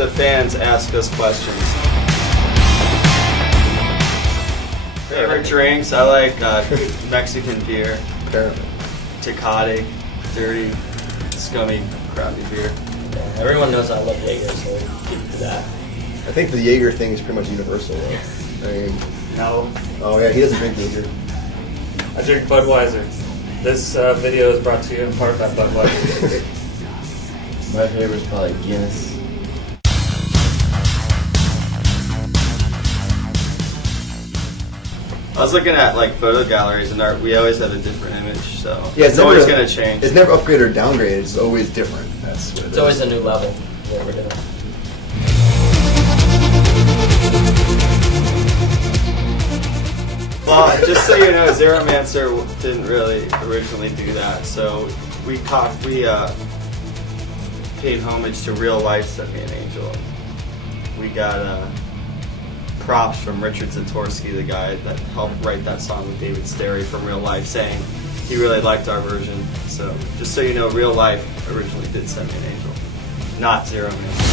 the fans ask us questions. Favorite drinks? I like Mexican beer. Tecate, dirty, scummy, crappy beer. Yeah, everyone knows I love Jaeger, so keep it to that. I think the Jaeger thing is pretty much universal, though. I mean, No. oh yeah, he doesn't drink Jaeger. I drink Budweiser. This video is brought to you in part by Budweiser. My favorite is probably Guinness. I was looking at like photo galleries and art. We always have a different image, so Yeah, it's always going to change. It's never upgraded or downgraded. It's always different. That's what it is. It's always a new level. What we're doing. Well, just so you know, Zeromancer didn't really originally do that. So we paid homage to Real Life Sent Me an Angel. We got props from Richard Zatorsky, the guy that helped write that song with David Sterry from Real Life, saying he really liked our version. So just so you know, Real Life originally did Send Me an Angel, not Zeromancer.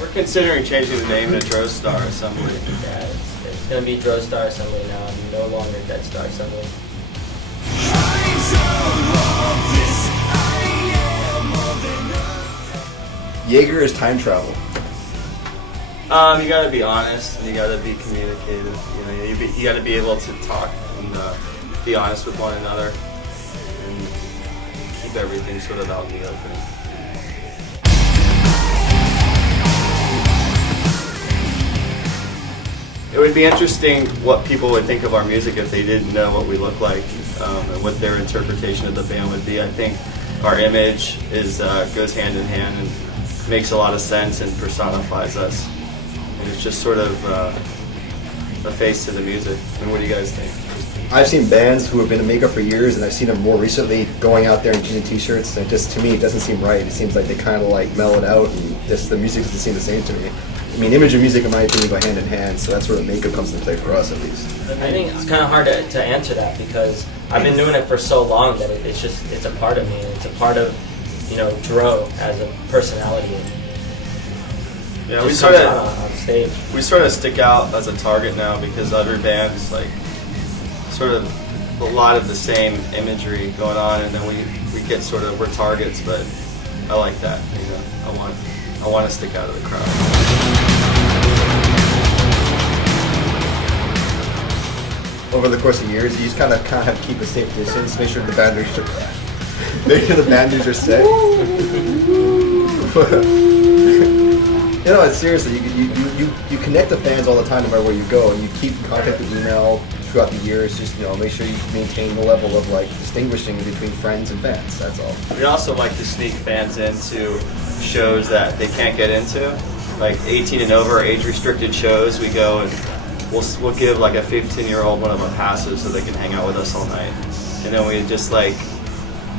We're considering changing the name to Deadstar Assembly. Yeah, it's going to be Deadstar Assembly now, and no longer Deadstar Assembly. Jaeger is time travel. You gotta be honest and you gotta be communicative. You know, you gotta be able to talk and be honest with one another and keep everything sort of out in the open. It would be interesting what people would think of our music if they didn't know what we look like and what their interpretation of the band would be. I think our image is goes hand in hand and makes a lot of sense and personifies us. And it's just sort of a face to the music. And what do you guys think? I've seen bands who have been in makeup for years, and I've seen them more recently going out there in jeans and t-shirts, and just to me it doesn't seem right. It seems like they kind of like mellow it out, and just the music doesn't seem the same to me. I mean, image and music, in my opinion, go hand in hand, so that's where the makeup comes into play for us, at least. I think it's kind of hard to answer that because I've been doing it for so long that it's a part of me. It's a part of, you know, Dro as a personality. Yeah, we sort of on stage. We sort of stick out as a target now because other bands like sort of a lot of the same imagery going on, and then we get sort of we're targets. But I like that. You know, I want to stick out of the crowd. Over the course of years, you just kind of have to keep a safe distance, make sure the boundaries are set. You know, seriously, you connect the fans all the time no matter where you go, and you keep contact with email throughout the years. Just, you know, make sure you maintain the level of like distinguishing between friends and fans. That's all. We also like to sneak fans into shows that they can't get into, like 18 and over age-restricted shows. We go and we'll give like a 15-year-old one of them passes so they can hang out with us all night, and then we just like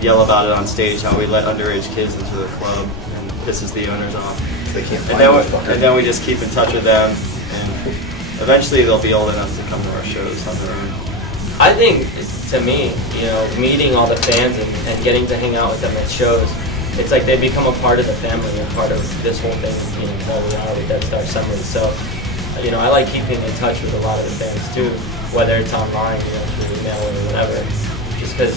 yell about it on stage how we let underage kids into the club and pisses the owners off. They can't and then we just keep in touch with them, and eventually they'll be old enough to come to our shows on their own. I think, to me, you know, meeting all the fans and getting to hang out with them at shows, it's like they become a part of the family and part of this whole thing, you know, that we are with Deadstar Assembly. So, you know, I like keeping in touch with a lot of the fans too, whether it's online, you know, through email or whatever, just because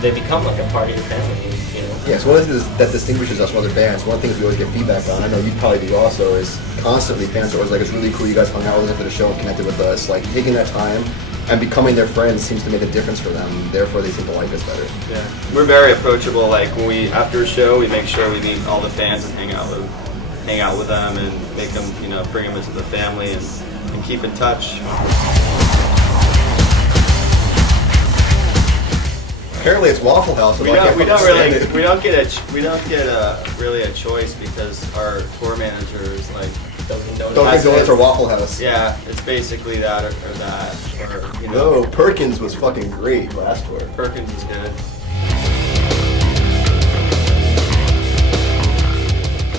they become like a part of your family, you know. Yeah, so one of the things that distinguishes us from other bands, one of the things we always get feedback on, I know you probably do also, is constantly fans are always like, it's really cool you guys hung out with us after the show and connected with us. Like, taking that time and becoming their friends seems to make a difference for them, and therefore they seem to like us better. Yeah, we're very approachable. Like, when we, after a show, we make sure we meet all the fans and hang out with them and make them, you know, bring them into the family and keep in touch. Apparently it's Waffle House. We don't get really a choice because our tour manager is like Dunkin' Donuts or Waffle House. Yeah, it's basically that or that, or you know. No, Perkins was fucking great last tour. Perkins is good.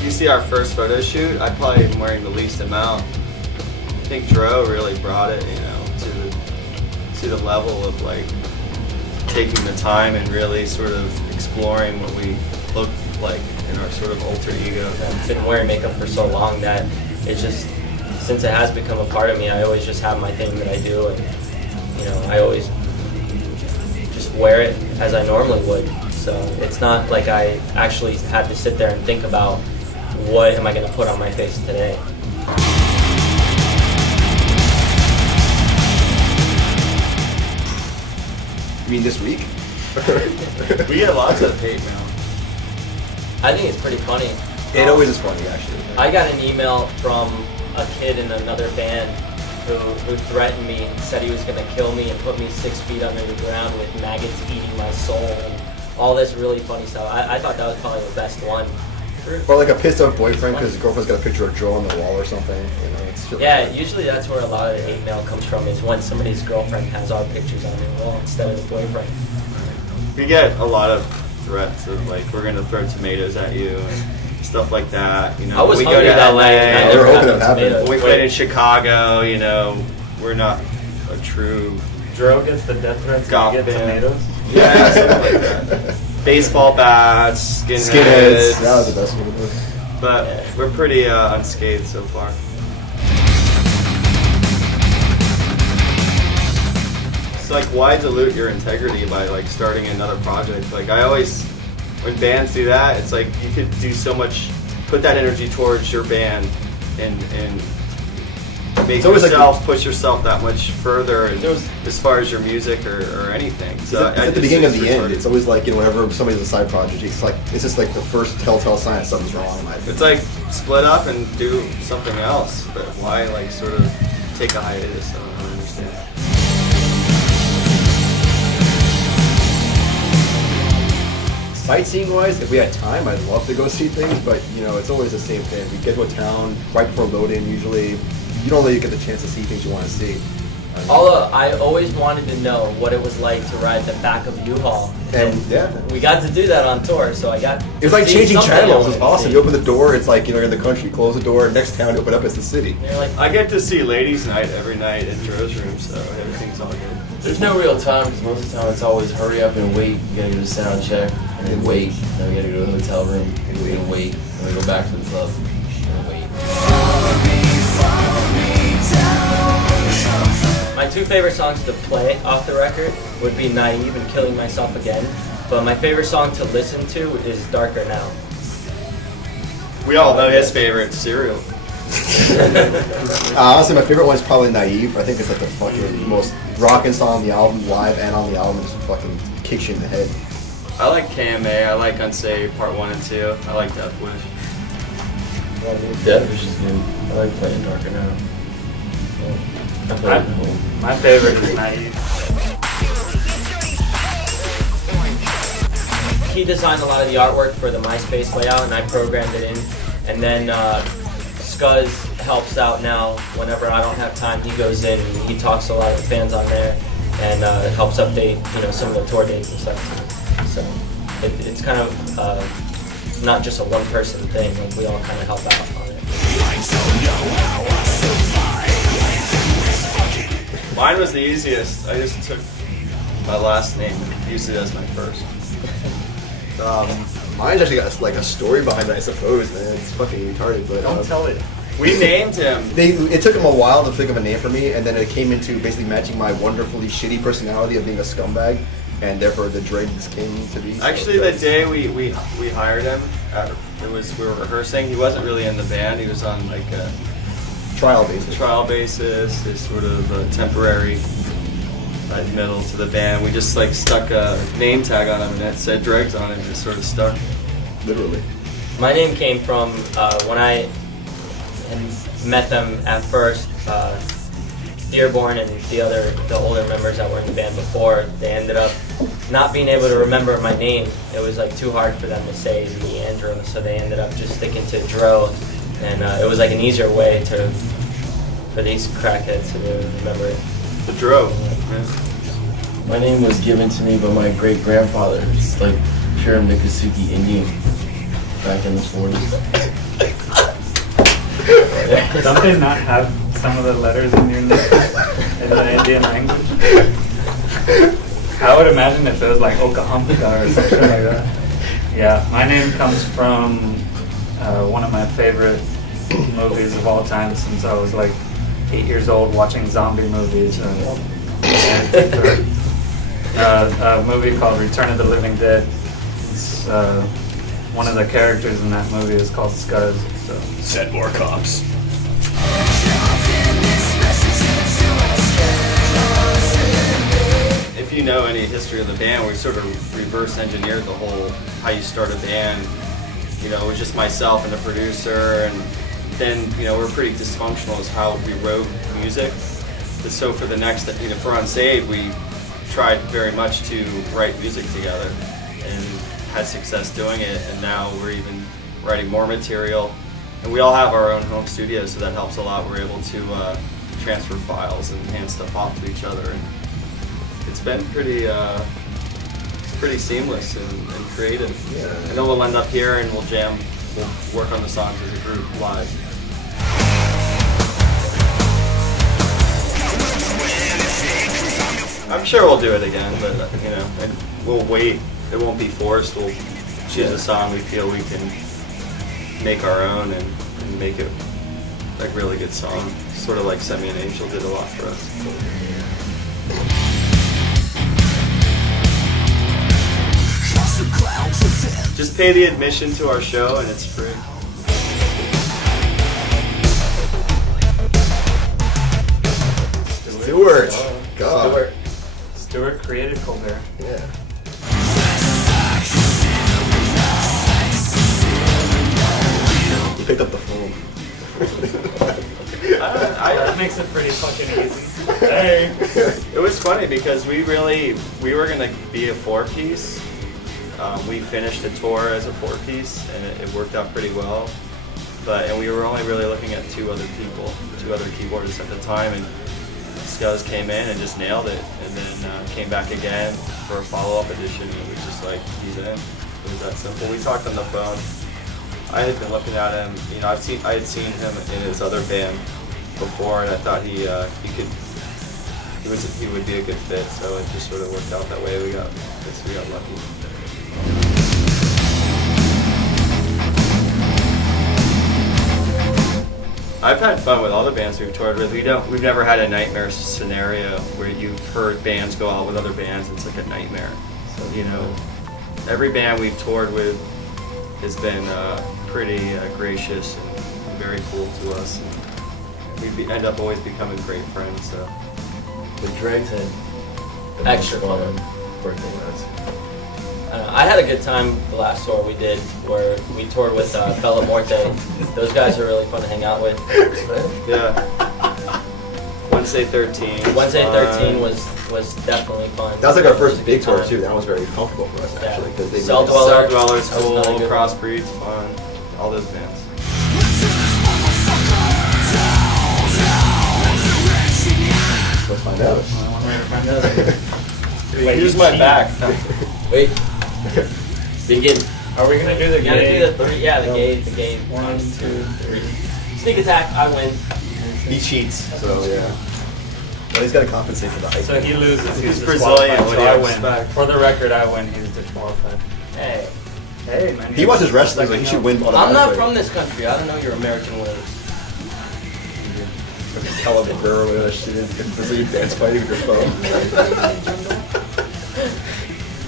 You see our first photo shoot, I probably am wearing the least amount. I think Dro really brought it, you know, to the level of like taking the time and really sort of exploring what we look like in our sort of alter ego. I've been wearing makeup for so long that it's just, since it has become a part of me, I always just have my thing that I do, and I always just wear it as I normally would. So it's not like I actually had to sit there and think about what am I going to put on my face today. You mean this week? We get lots of hate mail. I think it's pretty funny. It always is funny, actually. I got an email from a kid in another band who threatened me and said he was going to kill me and put me 6 feet under the ground with maggots eating my soul and all this really funny stuff. I thought that was probably the best one. Or like a pissed off boyfriend because his girlfriend's got a picture of Joe on the wall or something. It's shit Yeah, like that. usually that's where a lot of the hate mail comes from, is when somebody's girlfriend has our pictures on their wall instead of the boyfriend. We get a lot of threats of like, we're gonna throw tomatoes at you and stuff like that. I was we hungry that night, and I We're never hoping got it no happened. tomatoes. we played in Chicago, we're not a true Dro gets the death threats Goth and you get band. tomatoes. Yeah, something like that. Baseball bats, skinheads. Skinheads. That was the best one. But we're pretty unscathed so far. It's like, why dilute your integrity by like starting another project? Like I always, when bands do that, it's like you could do so much, put that energy towards your band and make It's always like yourself, push yourself that much further and as far as your music or anything. So It's at the beginning of the end. It's always like, whenever somebody has a side project, it's just like the first telltale sign that something's wrong in my opinion. It's like split up and do something else, but why like sort of take a hiatus? I don't understand. Sightseeing wise, if we had time, I'd love to go see things, but it's always the same thing. We get to a town right before load-in. Usually, you don't really get the chance to see things you want to see. Although I always wanted to know what it was like to ride the back of U-Haul. And yeah, We got to do that on tour, so I got. it was like to see changing something I channels. wanted It's to awesome. see. You open the door, it's like you're in the country. Close the door, next town, open up, it's the city. And you're like, I get to see Ladies Night every night in Joe's room, so everything's all good. There's no real time because most of the time it's always hurry up and wait. You gotta go to sound check and then wait. Then we gotta go to the hotel room and wait. And we go back to the club and wait. my two favorite songs to play off the record would be Naive and Killing Myself Again. But my favorite song to listen to is Darker Now. We all know his favorite cereal. Honestly, my favorite one is probably Naive. I think it's like the fucking most rockin' song on the album, live and on the album. It just fucking kicks you in the head. I like KMA, I like Unsaved Part 1 and 2, I like Death Wish. Death is just good. I like playing Darker Now. I play it at home. My favorite is Naive. He designed a lot of the artwork for the MySpace layout, and I programmed it in. And then Skuz helps out now. Whenever I don't have time, he goes in and he talks to a lot of the fans on there and helps update, some of the tour dates and stuff. So it's kind of not just a one-person thing. Like we all kind of help out on it. Mine was the easiest. I just took my last name and used it as my first. Mine's actually got like a story behind it, I suppose, man. It's fucking retarded, but Don't tell it. We named him. it took them a while to think of a name for me, and then it came into basically matching my wonderfully shitty personality of being a scumbag, and therefore the Dreggs came to be. Actually, the day we hired him, we were rehearsing. He wasn't really in the band. He was on like a trial basis. this sort of temporary middle to the band. We just like stuck a name tag on him and it said Dreggs on it. It just sort of stuck. Literally. My name came from when I met them at first. Dearborn and the older members that were in the band before, they ended up not being able to remember my name. It was like too hard for them to say Leandro, so they ended up just sticking to Dro, and it was like an easier way for these crackheads to remember it. The Dro. Yeah. My name was given to me by my great grandfather. It's like pure Miccosukee Indian back in the 40s. Don't they not have some of the letters in your name in the Indian language? I would imagine if it was like Okahumpka or something like that. Yeah, my name comes from one of my favorite movies of all time since I was like 8 years old watching zombie movies. A movie called Return of the Living Dead. It's, one of the characters in that movie is called Skuz. So. Send more cops. If you know any history of the band, we sort of reverse engineered the whole how you start a band. You know, it was just myself and the producer, and then, you know, we're pretty dysfunctional as how we wrote music. And so for the next, you know, for Unsaved, we tried very much to write music together and had success doing it, and now we're even writing more material. And we all have our own home studios, so that helps a lot. We're able to transfer files and hand stuff off to each other. And it's been pretty seamless and creative. Yeah. And then we'll end up here and we'll jam, we'll work on the songs as a group live. I'm sure we'll do it again, but you know, and we'll wait. It won't be forced. We'll choose a song we feel we can make our own and make it a really good song. Sort of like Send Me an Angel did a lot for us. Just pay the admission to our show and it's free. Stewart. God. Stewart created Colbert. Yeah. He picked up the phone. That makes it pretty fucking easy. Hey. It was funny because we were gonna be a 4-piece. We finished the tour as a 4-piece and it worked out pretty well. And we were only really looking at two other keyboardists at the time, and Skuz came in and just nailed it, and then came back again for a follow-up edition, and it was just like, he's in. It was that simple. We talked on the phone. I had been looking at him, you know, I had seen him in his other band before, and I thought he would be a good fit, so it just sort of worked out that way. We got lucky. I've had fun with all the bands we've toured with. We've never had a nightmare scenario where you've heard bands go out with other bands. It's like a nightmare. So, you know, every band we've toured with has been pretty gracious and very cool to us. And we end up always becoming great friends. So. The Dreggs had Extra fun. birthday last. I had a good time the last tour we did, where we toured with Bella Morte. Those guys are really fun to hang out with. Yeah. Wednesday 13. Wednesday 13 was definitely fun. That was like our first It was a big good tour time. too. That was very comfortable for us actually. Because they Cell really- Dweller. Cell Dwellers, That was another cool. good one. Crossbreeds, fun. All those bands. Let's find out. One way to find out. Wait, Here's you my cheat. back. Wait. Begin. Are we gonna do the You gotta game? do the three. Yeah, the game. 1, 2, 3. Sneak attack. I win. He cheats, so yeah. Well, he's got to compensate for the hype. So he loses. He's disqualified, Brazilian, what So do you I win. expect? For the record, I win. He's disqualified. Hey. Hey, man. He watches wrestling, so he should win automatically. I'm not from this country. I don't know your American ways. Fucking caliber or that shit. Brazilian dance fighting with your phone.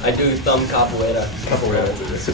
I do thumb capoeira. Couple minutes of this.